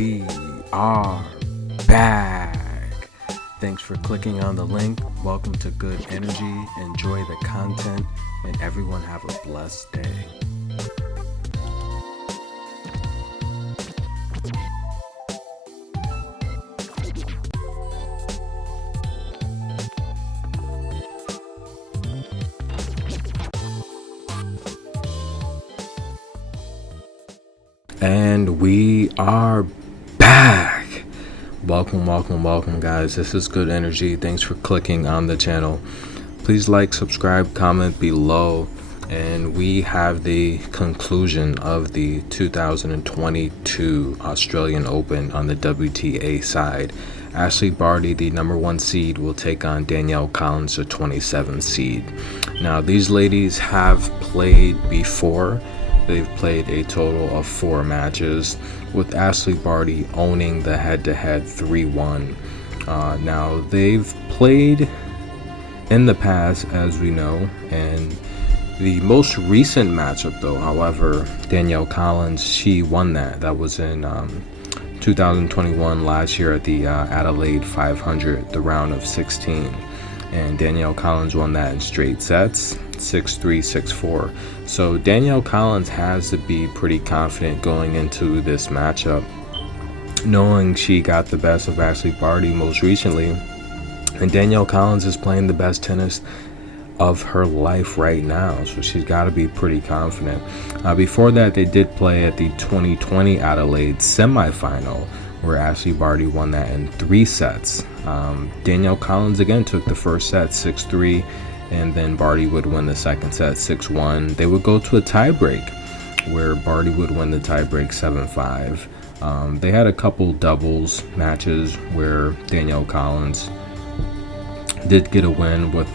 we are back. Thanks for clicking on the link. Welcome to Good Energy. Enjoy the content, and everyone have a blessed day. And we are back. Welcome, guys. This is Good Energy. Thanks for clicking on the channel. Please like, subscribe, comment below. And we have the conclusion of the 2022 Australian Open on the WTA side. Ashleigh Barty, the number 1 seed, will take on Danielle Collins, the 27th seed. Now, these ladies have played before. They've played a total of 4 matches, with Ashleigh Barty owning the head-to-head 3-1. Now, they've played in the past, as we know, and the most recent matchup, though, however, Danielle Collins, she won that. That was in 2021, last year at the Adelaide 500, the round of 16. And Danielle Collins won that in straight sets, 6-3, 6-4. So Danielle Collins has to be pretty confident going into this matchup, knowing she got the best of Ashleigh Barty most recently. And Danielle Collins is playing the best tennis of her life right now, so she's got to be pretty confident. Before that, they did play at the 2020 Adelaide semifinal, where Ashleigh Barty won that in 3 sets. Danielle Collins again took the first set 6-3, and then Barty would win the second set 6-1. They would go to a tiebreak, where Barty would win the tiebreak 7-5. They had a couple doubles matches where Danielle Collins did get a win with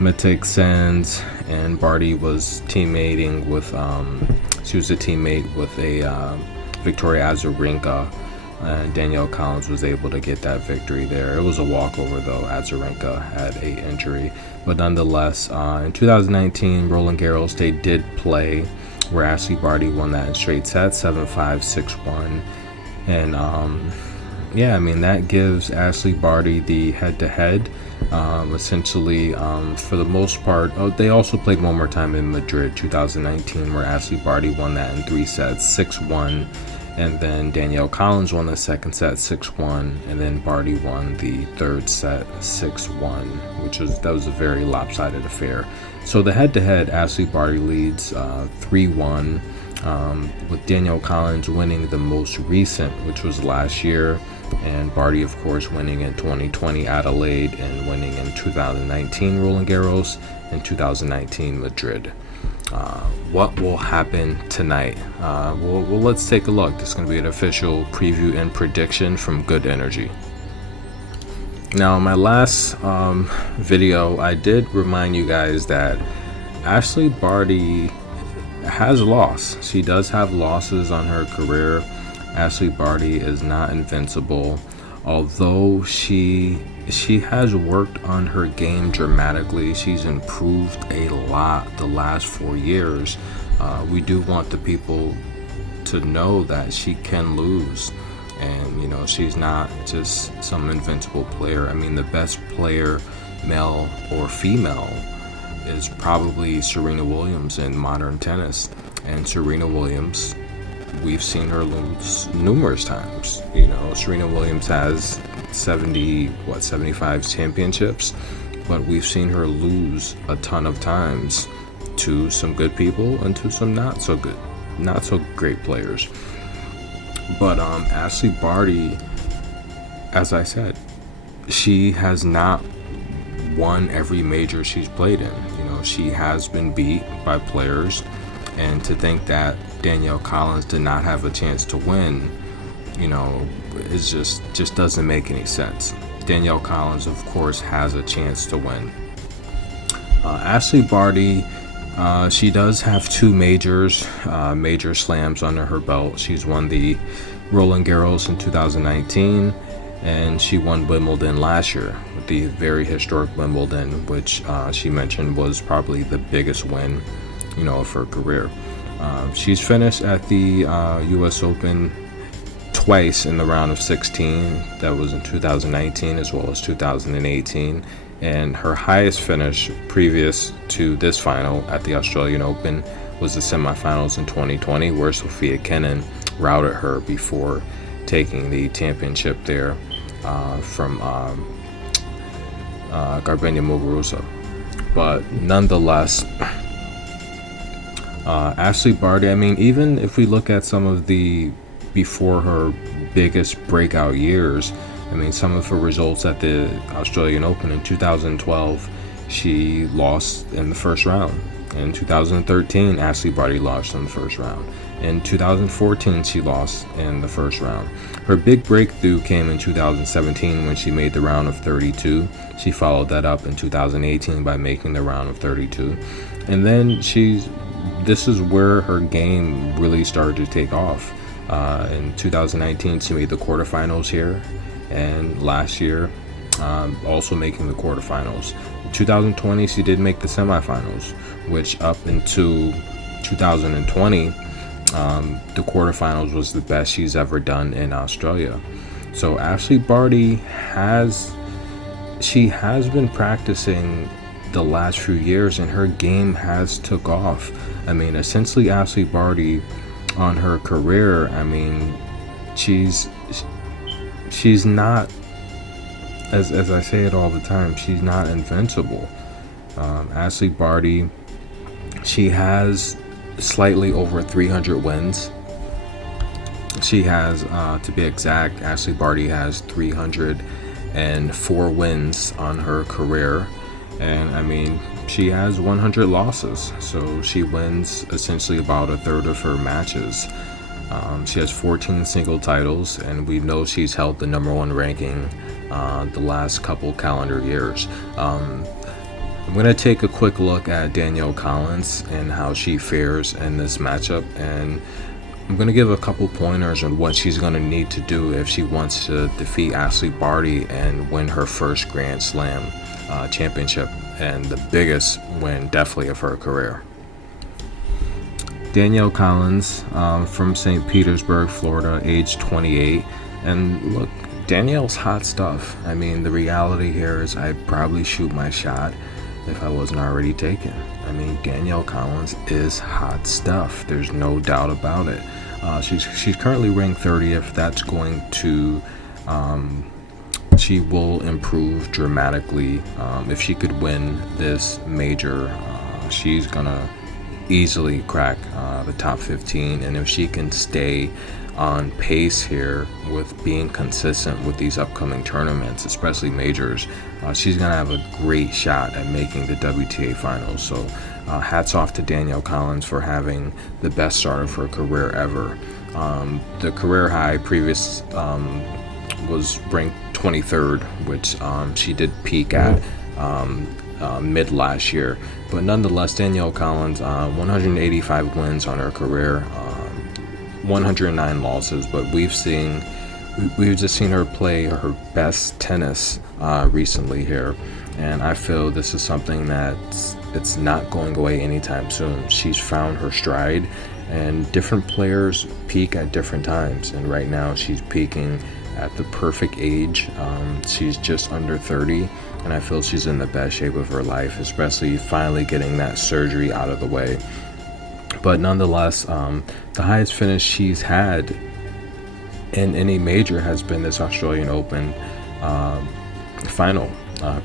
Matic Sands, and Barty was teammating with she was a teammate with a Victoria Azarenka, and Danielle Collins was able to get that victory there. It was a walkover, though. Azarenka had an injury, but nonetheless, in 2019 Roland Garros, they did play, where Ashleigh Barty won that in straight sets, 7-5, 6-1, and yeah, I mean, that gives Ashleigh Barty the head-to-head. Essentially, for the most part. They also played one more time in Madrid 2019, where Ashleigh Barty won that in 3 sets, 6-1, and then Danielle Collins won the second set 6-1, and then Barty won the third set 6-1, that was a very lopsided affair. So the head-to-head, Ashleigh Barty leads 3-1, with Danielle Collins winning the most recent, which was last year, and Barty, of course, winning in 2020 Adelaide, and winning in 2019 Roland Garros, and 2019 Madrid. What will happen tonight? Well, let's take a look. This is going to be an official preview and prediction from Good Energy. Now, in my last video, I did remind you guys that Ashleigh Barty has lost. She does have losses on her career. Ashleigh Barty is not invincible, although she has worked on her game dramatically. She's improved a lot the last 4 years. We do want the people to know that she can lose, and you know, she's not just some invincible player. I mean, the best player, male or female, is probably Serena Williams in modern tennis. And Serena Williams, we've seen her lose numerous times. You know, Serena Williams has 75 championships, but we've seen her lose a ton of times to some good people and to some not so great players. But Ashleigh Barty, as I said, she has not won every major she's played in. You know, she has been beat by players, and to think that Danielle Collins did not have a chance to win, you know, it just doesn't make any sense. Danielle Collins, of course, has a chance to win. Ashleigh Barty, she does have 2 major slams under her belt. She's won the Roland Garros in 2019, and she won Wimbledon last year, with the very historic Wimbledon, which she mentioned was probably the biggest win, of her career. She's finished at the U.S. Open twice in the round of 16. That was in 2019 as well as 2018. And her highest finish previous to this final at the Australian Open was the semifinals in 2020, where Sofia Kenin routed her before taking the championship there from Garbine Muguruza. But nonetheless, Ashleigh Barty, I mean, even if we look at some of the before her biggest breakout years, I mean, some of her results at the Australian Open in 2012, she lost in the first round. In 2013, Ashleigh Barty lost in the first round. In 2014, she lost in the first round. Her big breakthrough came in 2017 when she made the round of 32. She followed that up in 2018 by making the round of 32. And then this is where her game really started to take off. In 2019, she made the quarterfinals here, and last year, also making the quarterfinals. In 2020, she did make the semifinals, which up into 2020, the quarterfinals was the best she's ever done in Australia. So Ashleigh Barty has been practicing the last few years, and her game has took off. I mean, essentially Ashleigh Barty on her career, I mean, she's not, as I say it all the time, she's not invincible. Ashleigh Barty, she has slightly over 300 wins. She has, to be exact, Ashleigh Barty has 304 wins on her career. And I mean, she has 100 losses, so she wins essentially about a third of her matches. She has 14 single titles, and we know she's held the number one ranking the last couple calendar years. I'm going to take a quick look at Danielle Collins and how she fares in this matchup, and I'm going to give a couple pointers on what she's going to need to do if she wants to defeat Ashleigh Barty and win her first Grand Slam championship, and the biggest win definitely of her career. Danielle Collins, from St. Petersburg, Florida, age 28. And look, Danielle's hot stuff. I mean, the reality here is I'd probably shoot my shot if I wasn't already taken. I mean, Danielle Collins is hot stuff. There's no doubt about it. She's currently ranked 30th. That's going to she will improve dramatically. If she could win this major, she's gonna easily crack the top 15, and if she can stay on pace here with being consistent with these upcoming tournaments, especially majors, she's gonna have a great shot at making the WTA finals. So hats off to Danielle Collins for having the best start of her career ever. The career high previous was ranked 23rd, which she did peak at mid last year. But nonetheless, Danielle Collins, 185 wins on her career, 109 losses. But we've just seen her play her best tennis recently here, and I feel this is something that it's not going away anytime soon. She's found her stride, and different players peak at different times, and right now she's peaking at the perfect age. She's just under 30, and I feel she's in the best shape of her life, especially finally getting that surgery out of the way. But nonetheless, the highest finish she's had in any major has been this Australian Open final.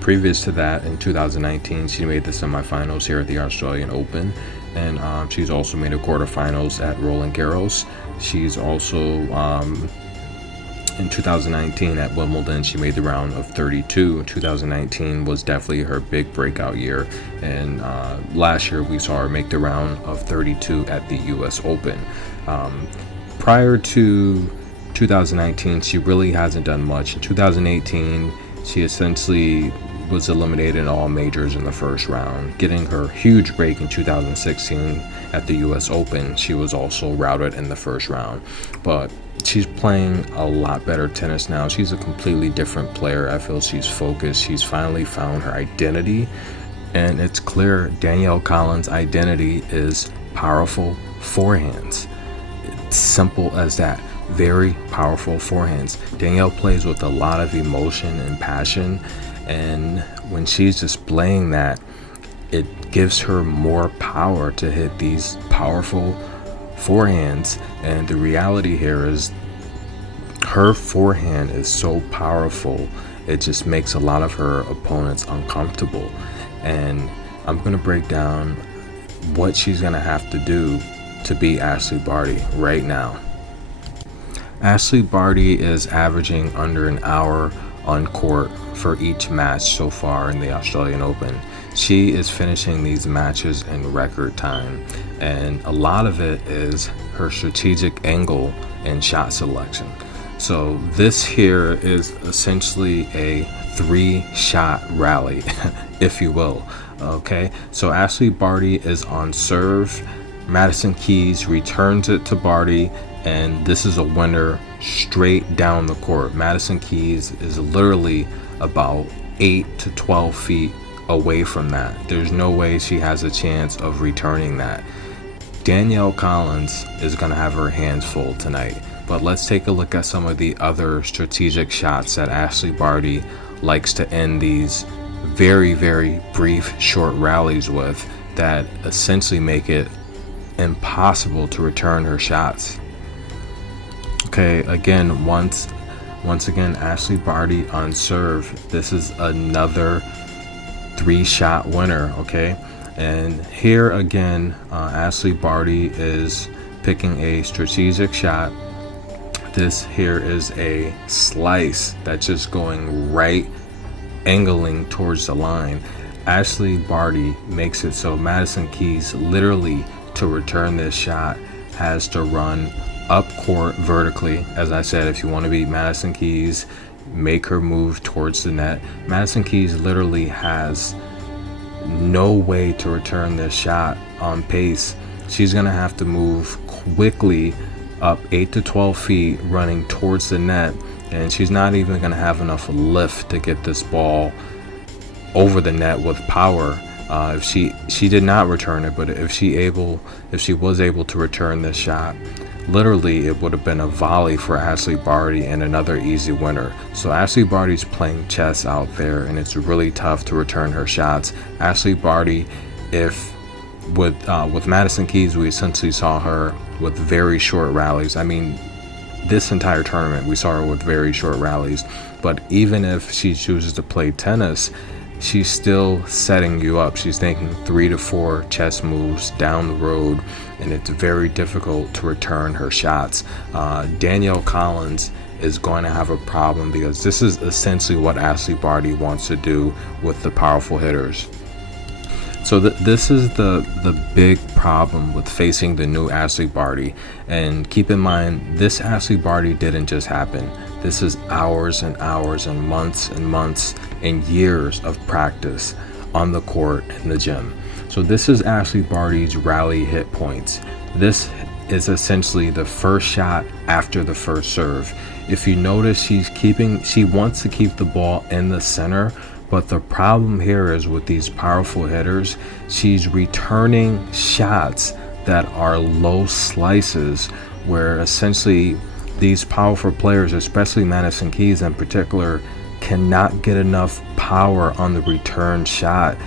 Previous to that, in 2019, she made the semifinals here at the Australian Open, and she's also made a quarterfinals at Roland Garros. She's also in 2019 at Wimbledon, she made the round of 32. 2019 was definitely her big breakout year, and last year we saw her make the round of 32 at the US Open. Prior to 2019, she really hasn't done much. In 2018, she essentially was eliminated in all majors in the first round, getting her huge break in 2016 at the US Open. She was also routed in the first round, but she's playing a lot better tennis now. She's a completely different player. I feel she's focused. She's finally found her identity, and it's clear Danielle Collins' identity is powerful forehands. It's simple as that. very powerful forehands. Danielle plays with a lot of emotion and passion, and when she's displaying that, it gives her more power to hit these powerful forehands. And the reality here is her forehand is so powerful, it just makes a lot of her opponents uncomfortable. And I'm going to break down what she's going to have to do to beat Ashleigh Barty right now. Ashleigh Barty is averaging under an hour on court for each match so far in the Australian Open. She is finishing these matches in record time, and a lot of it is her strategic angle and shot selection. So this here is essentially a 3-shot rally, if you will. Okay, so Ashleigh Barty is on serve. Madison Keys returns it to Barty, and this is a winner straight down the court. Madison Keys is literally about 8 to 12 feet away from that. There's no way she has a chance of returning that. Danielle Collins is going to have her hands full tonight. But let's take a look at some of the other strategic shots that Ashleigh Barty likes to end these very, very brief, short rallies with, that essentially make it impossible to return her shots. Okay, again, once again, Ashleigh Barty on serve. This is another 3-shot winner. Okay, and here again, Ashleigh Barty is picking a strategic shot. This here is a slice that's just going right, angling towards the line. Ashleigh Barty makes it so Madison Keys, literally to return this shot, has to run up court vertically. As I said, if you want to beat Madison Keys, make her move towards the net. Madison Keys literally has no way to return this shot on pace. She's going to have to move quickly up 8 to 12 feet running towards the net, and she's not even going to have enough lift to get this ball over the net with power. If she did not return it, but if she was able to return this shot, literally it would have been a volley for Ashleigh Barty and another easy winner. So Ashleigh Barty's playing chess out there, and it's really tough to return her shots. Ashleigh Barty, with Madison Keys, we essentially saw her with very short rallies. I mean, this entire tournament we saw her with very short rallies. But even if she chooses to play tennis, she's still setting you up. She's thinking 3 to 4 chess moves down the road, and it's very difficult to return her shots. Danielle Collins is going to have a problem, because this is essentially what Ashleigh Barty wants to do with the powerful hitters. So this is the big problem with facing the new Ashleigh Barty. And keep in mind, this Ashleigh Barty didn't just happen. This is hours and hours and months and years of practice on the court in the gym. So this is Ashleigh Barty's rally hit points. This is essentially the first shot after the first serve. If you notice, she wants to keep the ball in the center. But the problem here is with these powerful hitters, she's returning shots that are low slices, where essentially these powerful players, especially Madison Keys in particular, cannot get enough power on the return shot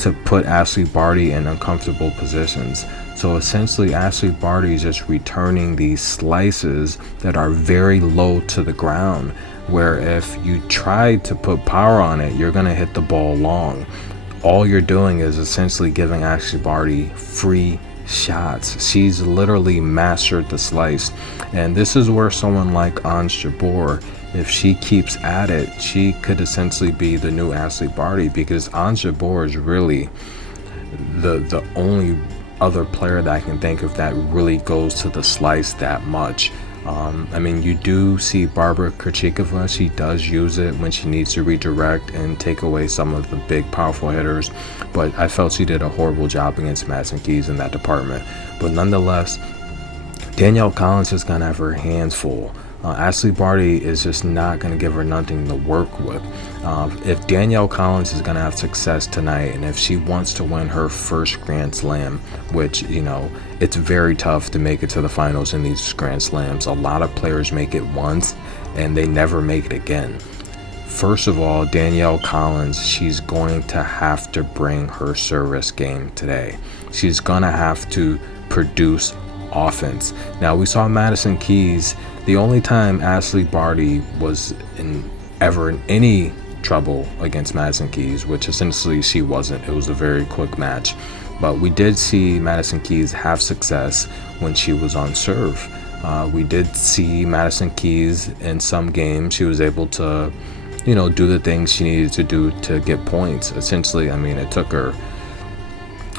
to put Ashleigh Barty in uncomfortable positions. So essentially Ashleigh Barty is just returning these slices that are very low to the ground, where if you try to put power on it, you're going to hit the ball long. All you're doing is essentially giving Ashleigh Barty free shots. She's literally mastered the slice. And this is where someone like Ons Jabeur, if she keeps at it, she could essentially be the new Ashleigh Barty, because Ons Jabeur is really the only other player that I can think of that really goes to the slice that much. I mean, you do see Barbara Krejcikova. She does use it when she needs to redirect and take away some of the big, powerful hitters. But I felt she did a horrible job against Madison Keys in that department. But nonetheless, Danielle Collins is going to have her hands full. Ashleigh Barty is just not going to give her nothing to work with. If Danielle Collins is going to have success tonight, and if she wants to win her first Grand Slam, which, it's very tough to make it to the finals in these Grand Slams. A lot of players make it once and they never make it again. First of all, Danielle Collins, she's going to have to bring her service game today. She's going to have to produce offense. Now, we saw Madison Keys. The only time Ashleigh Barty was ever in any trouble against Madison Keys, which essentially she wasn't. It was a very quick match. But we did see Madison Keys have success when she was on serve. We did see Madison Keys in some games. She was able to, do the things she needed to do to get points. Essentially, it took her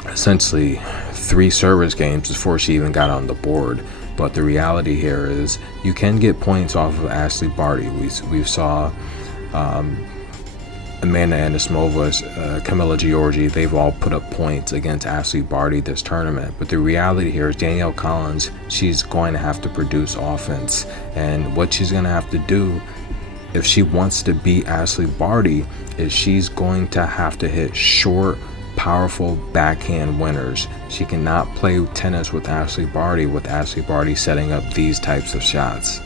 essentially 3 service games before she even got on the board. But the reality here is you can get points off of Ashleigh Barty. We saw Amanda Anisimova, Camilla Giorgi, they've all put up points against Ashleigh Barty this tournament. But the reality here is Danielle Collins, she's going to have to produce offense. And what she's going to have to do if she wants to beat Ashleigh Barty is she's going to have to hit short, powerful backhand winners. She cannot play tennis with Ashleigh Barty setting up these types of shots.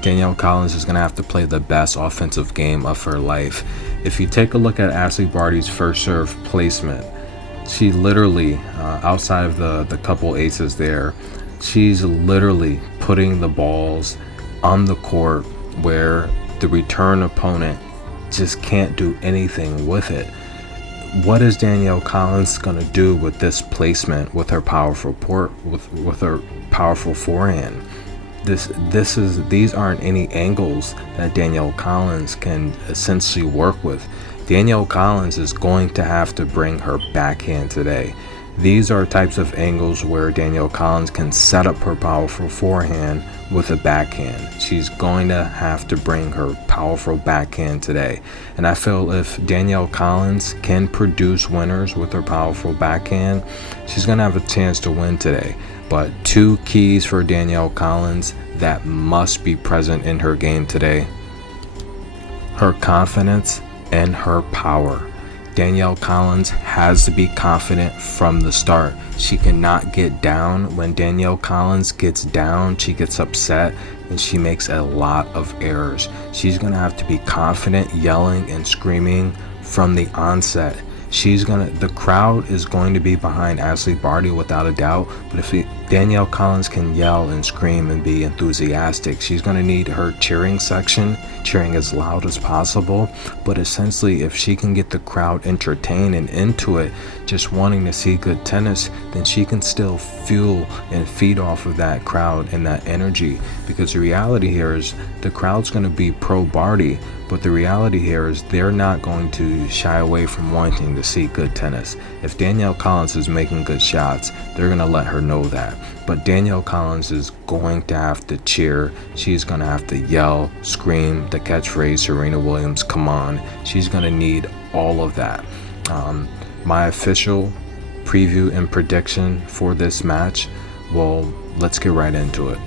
Danielle Collins is going to have to play the best offensive game of her life. If you take a look at Ashleigh Barty's first serve placement, she literally, outside of the couple aces there, she's literally putting the balls on the court where the return opponent just can't do anything with it. What is Danielle Collins going to do with this placement with her powerful with her powerful forehand? These aren't any angles that Danielle Collins can essentially work with. Danielle Collins is going to have to bring her backhand today. These are types of angles where Danielle Collins can set up her powerful forehand with a backhand. She's going to have to bring her powerful backhand today. And I feel if Danielle Collins can produce winners with her powerful backhand, she's going to have a chance to win today. But 2 keys for Danielle Collins that must be present in her game today: her confidence and her power. Danielle Collins has to be confident from the start. She cannot get down. When Danielle Collins gets down, she gets upset and she makes a lot of errors. She's going to have to be confident, yelling and screaming from the onset. The crowd is going to be behind Ashleigh Barty without a doubt, but if Danielle Collins can yell and scream and be enthusiastic, she's going to need her cheering section cheering as loud as possible. But essentially, if she can get the crowd entertained and into it, just wanting to see good tennis, then she can still fuel and feed off of that crowd and that energy. Because the reality here is the crowd's going to be pro Barty, but the reality here is they're not going to shy away from wanting to see good tennis. If Danielle Collins is making good shots, they're going to let her know that. But Danielle Collins is going to have to cheer. She's going to have to yell, scream, the catchphrase, Serena Williams, come on. She's going to need all of that. My official preview and prediction for this match, well, let's get right into it.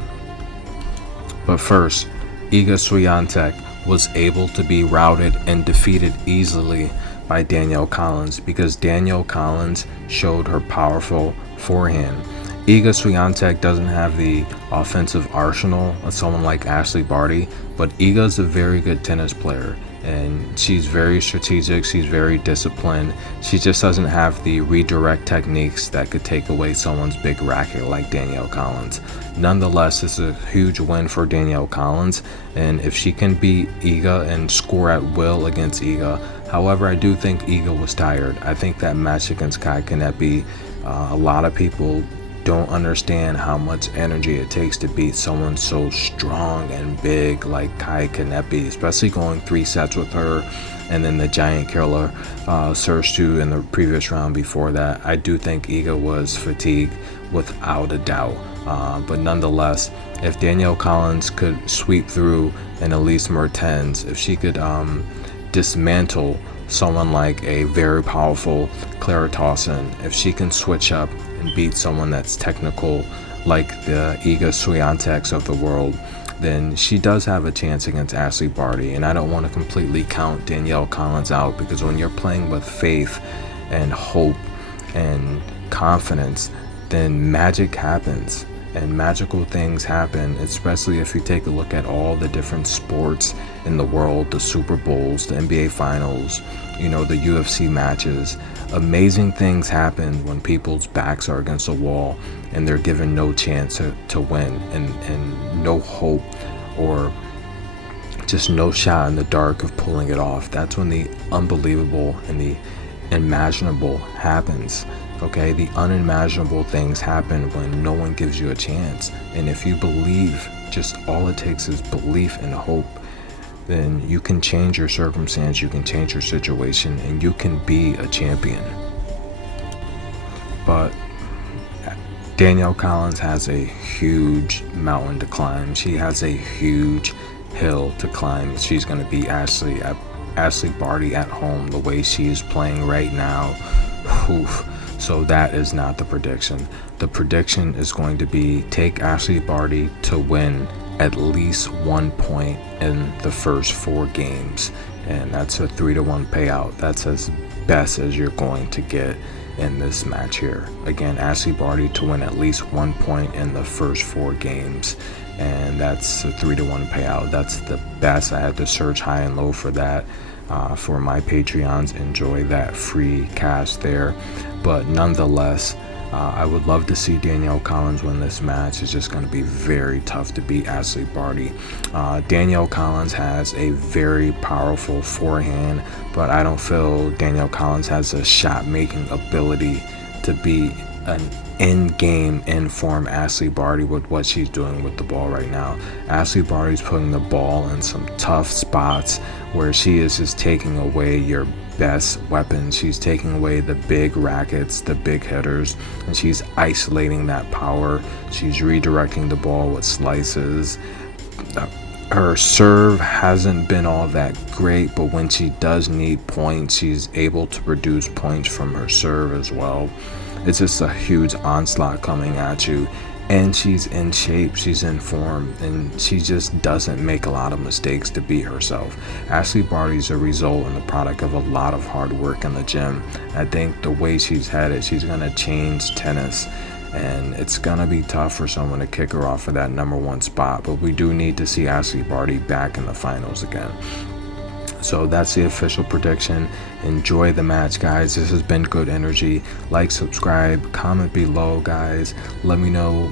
But first, Iga Swiatek was able to be routed and defeated easily by Danielle Collins because Danielle Collins showed her powerful forehand. Iga Swiatek doesn't have the offensive arsenal of someone like Ashleigh Barty, but Iga's a very good tennis player and she's very strategic, she's very disciplined. She just doesn't have the redirect techniques that could take away someone's big racket like Danielle Collins. Nonetheless, this is a huge win for Danielle Collins, and if she can beat Iga and score at will against Iga. However, I do think Iga was tired. I think that match against Kai Kanepi, a lot of people don't understand how much energy it takes to beat someone so strong and big like Kai Kanepi, especially going 3 sets with her and then the giant killer Serge in the previous round before that. I do think Iga was fatigued without a doubt. But nonetheless, if Danielle Collins could sweep through in Elise Mertens, if she could dismantle someone like a very powerful Clara Tauson, if she can switch up and beat someone that's technical like the Iga Swiateks of the world, then she does have a chance against Ashleigh Barty. And I don't want to completely count Danielle Collins out, because when you're playing with faith and hope and confidence, then magic happens. And magical things happen, especially if you take a look at all the different sports in the world, the Super Bowls, the NBA Finals, the UFC matches. Amazing things happen when people's backs are against a wall and they're given no chance to win, and no hope, or just no shot in the dark of pulling it off. That's when the unbelievable and the unimaginable happens. Okay, the unimaginable things happen when no one gives you a chance. And if you believe, just all it takes is belief and hope, then you can change your circumstance, you can change your situation, and you can be a champion. But Danielle Collins has a huge mountain to climb. She has a huge hill to climb. She's going to beat Ashleigh Barty at home the way she is playing right now. Oof. So that is not the prediction. The prediction is going to be take Ashleigh Barty to win at least 1 point in the first 4 games. And that's a 3-1 payout. That's as best as you're going to get in this match here. Again, Ashleigh Barty to win at least 1 point in the first 4 games. And that's a 3-1 payout. That's the best. I had to search high and low for that. For my Patreons, enjoy that free cash there. But nonetheless, I would love to see Danielle Collins win this match. It's just going to be very tough to beat Ashleigh Barty. Danielle Collins has a very powerful forehand, but I don't feel Danielle Collins has a shot-making ability to be an in-game, in-form Ashleigh Barty with what she's doing with the ball right now. Ashleigh Barty's putting the ball in some tough spots where she is just taking away your best weapons. She's taking away the big rackets, the big hitters, and she's isolating that power. She's redirecting the ball with slices. Her serve hasn't been all that great, but when she does need points, she's able to produce points from her serve as well. It's just a huge onslaught coming at you, and she's in shape, she's in form, and she just doesn't make a lot of mistakes to beat herself. Ashleigh Barty's a result and the product of a lot of hard work in the gym. I think the way she's headed, she's going to change tennis, and it's going to be tough for someone to kick her off of that #1 spot, but we do need to see Ashleigh Barty back in the finals again. So that's the official prediction. Enjoy the match, guys. This has been Good Energy. Like, subscribe, comment below, guys. Let me know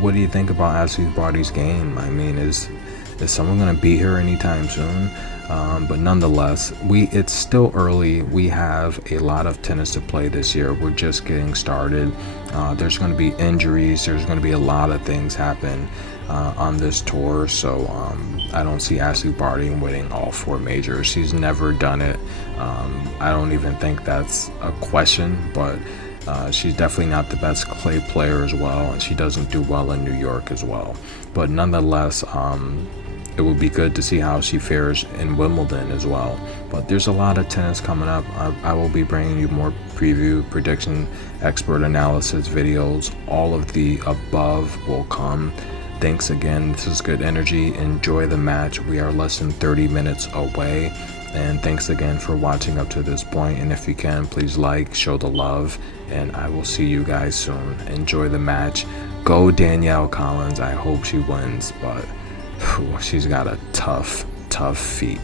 what do you think about Ashleigh Barty's game. I mean, is someone gonna beat her anytime soon? But nonetheless, it's still early. We have a lot of tennis to play this year. We're just getting started. There's going to be injuries. There's going to be a lot of things happen on this tour. So I don't see Ashleigh Barty winning all 4 majors. She's never done it. I don't even think that's a question, but she's definitely not the best clay player as well, and she doesn't do well in New York as well. But nonetheless, it would be good to see how she fares in Wimbledon as well. But there's a lot of tennis coming up. I will be bringing you more preview, prediction, expert analysis videos. All of the above will come. Thanks again. This is Good Energy. Enjoy the match. We are less than 30 minutes away. And thanks again for watching up to this point. And if you can, please like, show the love, and I will see you guys soon. Enjoy the match. Go Danielle Collins. I hope she wins, but she's got a tough feat.